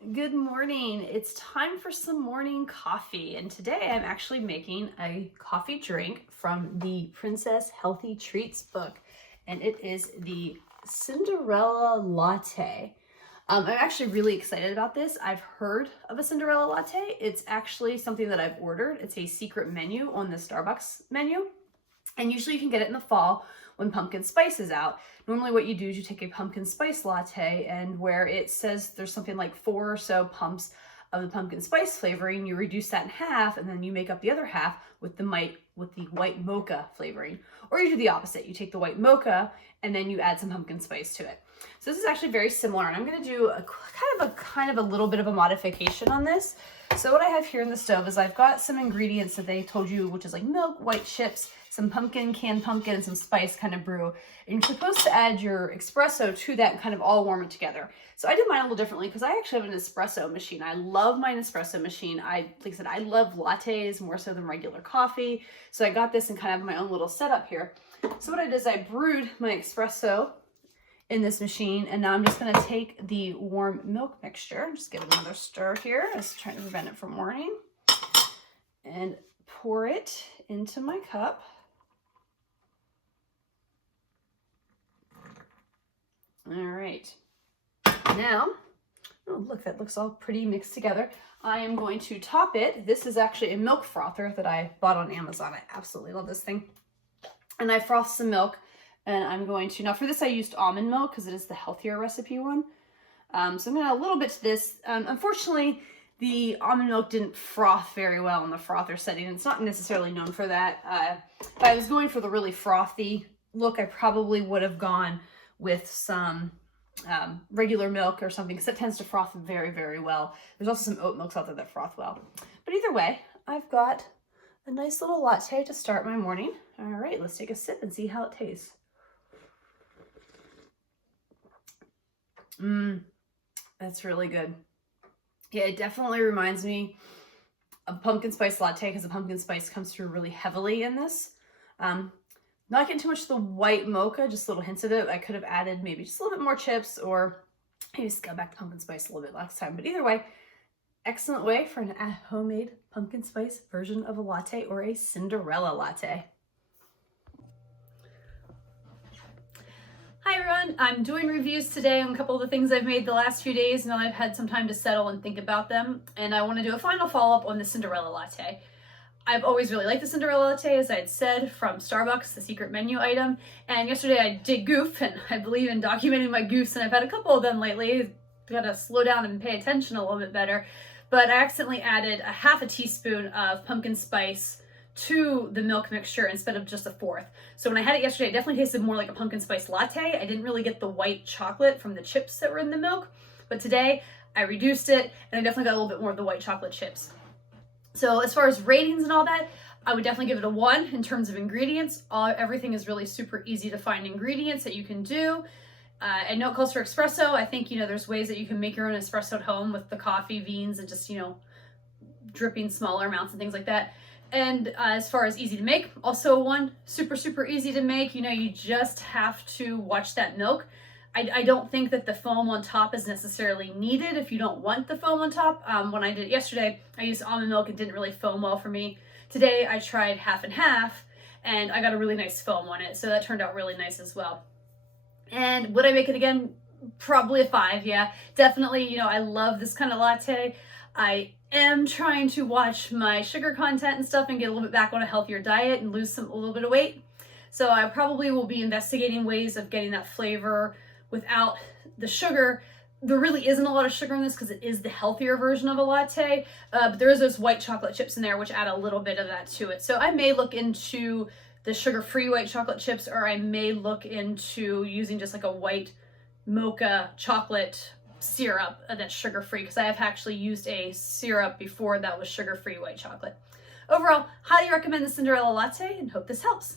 Good morning. It's time for some morning coffee, and today I'm actually making a coffee drink from the Princess Healthy Treats book, and it is the Cinderella Latte. I'm actually really excited about this. I've heard of a Cinderella Latte. It's actually something that I've ordered. It's a secret menu on the Starbucks menu, and usually you can get it in the fall when pumpkin spice is out. Normally what you do is you take a pumpkin spice latte, and where it says there's something like 4 or so pumps of the pumpkin spice flavoring, you reduce that in half, and then you make up the other half with the white mocha flavoring. Or you do the opposite. You take the white mocha and then you add some pumpkin spice to it. So this is actually very similar, and I'm going to do a kind of a little bit of a modification on this. So what I have here in the stove is I've got some ingredients that they told you, which is like milk, white chips, some pumpkin, canned pumpkin, and some spice kind of brew. And you're supposed to add your espresso to that and kind of all warm it together. So I did mine a little differently because I actually have an espresso machine. I love my espresso machine. Like I said, I love lattes more so than regular coffee. So I got this and kind of my own little setup here. So what I did is I brewed my espresso in this machine, and now I'm just going to take the warm milk mixture, just give it another stir here, just trying to prevent it from warming, and pour it into my cup. All right, now, oh look, that looks all pretty mixed together. I am going to top it. This is actually a milk frother that I bought on Amazon. I absolutely love this thing. And I frothed some milk. And I'm going to, now for this I used almond milk because it is the healthier recipe one. So I'm going to add a little bit to this. Unfortunately, the almond milk didn't froth very well in the frother setting. It's not necessarily known for that. If I was going for the really frothy look, I probably would have gone with some regular milk or something, because it tends to froth very, very well. There's also some oat milks out there that froth well. But either way, I've got a nice little latte to start my morning. All right, let's take a sip and see how it tastes. That's really good. Yeah, it definitely reminds me of pumpkin spice latte because the pumpkin spice comes through really heavily in this. Not getting too much of the white mocha, just little hints of it. I could have added maybe just a little bit more chips, or maybe scale back the pumpkin spice a little bit last time. But either way, excellent way for an homemade pumpkin spice version of a latte, or a Cinderella latte. Hi everyone, I'm doing reviews today on a couple of the things I've made the last few days now that I've had some time to settle and think about them, and I want to do a final follow-up on the Cinderella Latte. I've always really liked the Cinderella Latte, as I had said, from Starbucks, the secret menu item, and yesterday I did goof, and I believe in documenting my goofs, and I've had a couple of them lately. Gotta slow down and pay attention a little bit better, but I accidentally added a half a teaspoon of pumpkin spice to the milk mixture instead of just a fourth. So when I had it yesterday, it definitely tasted more like a pumpkin spice latte. I didn't really get the white chocolate from the chips that were in the milk, but today I reduced it and I definitely got a little bit more of the white chocolate chips. So as far as ratings and all that, I would definitely give it a 1 in terms of ingredients. Everything is really super easy to find ingredients that you can do. I know it calls for espresso. I think, there's ways that you can make your own espresso at home with the coffee beans and just, dripping smaller amounts and things like that. And as far as easy to make, also a 1, super, super easy to make. You just have to watch that milk. I don't think that the foam on top is necessarily needed if you don't want the foam on top. When I did it yesterday, I used almond milk. It didn't really foam well for me. Today, I tried half and half, and I got a really nice foam on it. So that turned out really nice as well. And would I make it again? Probably a 5, yeah. Definitely, I love this kind of latte. I am trying to watch my sugar content and stuff and get a little bit back on a healthier diet and lose a little bit of weight. So I probably will be investigating ways of getting that flavor without the sugar. There really isn't a lot of sugar in this because it is the healthier version of a latte, but there is those white chocolate chips in there which add a little bit of that to it. So I may look into the sugar-free white chocolate chips, or I may look into using just like a white mocha chocolate syrup that's sugar-free, because I have actually used a syrup before that was sugar-free white chocolate. Overall, highly recommend the Cinderella Latte and hope this helps.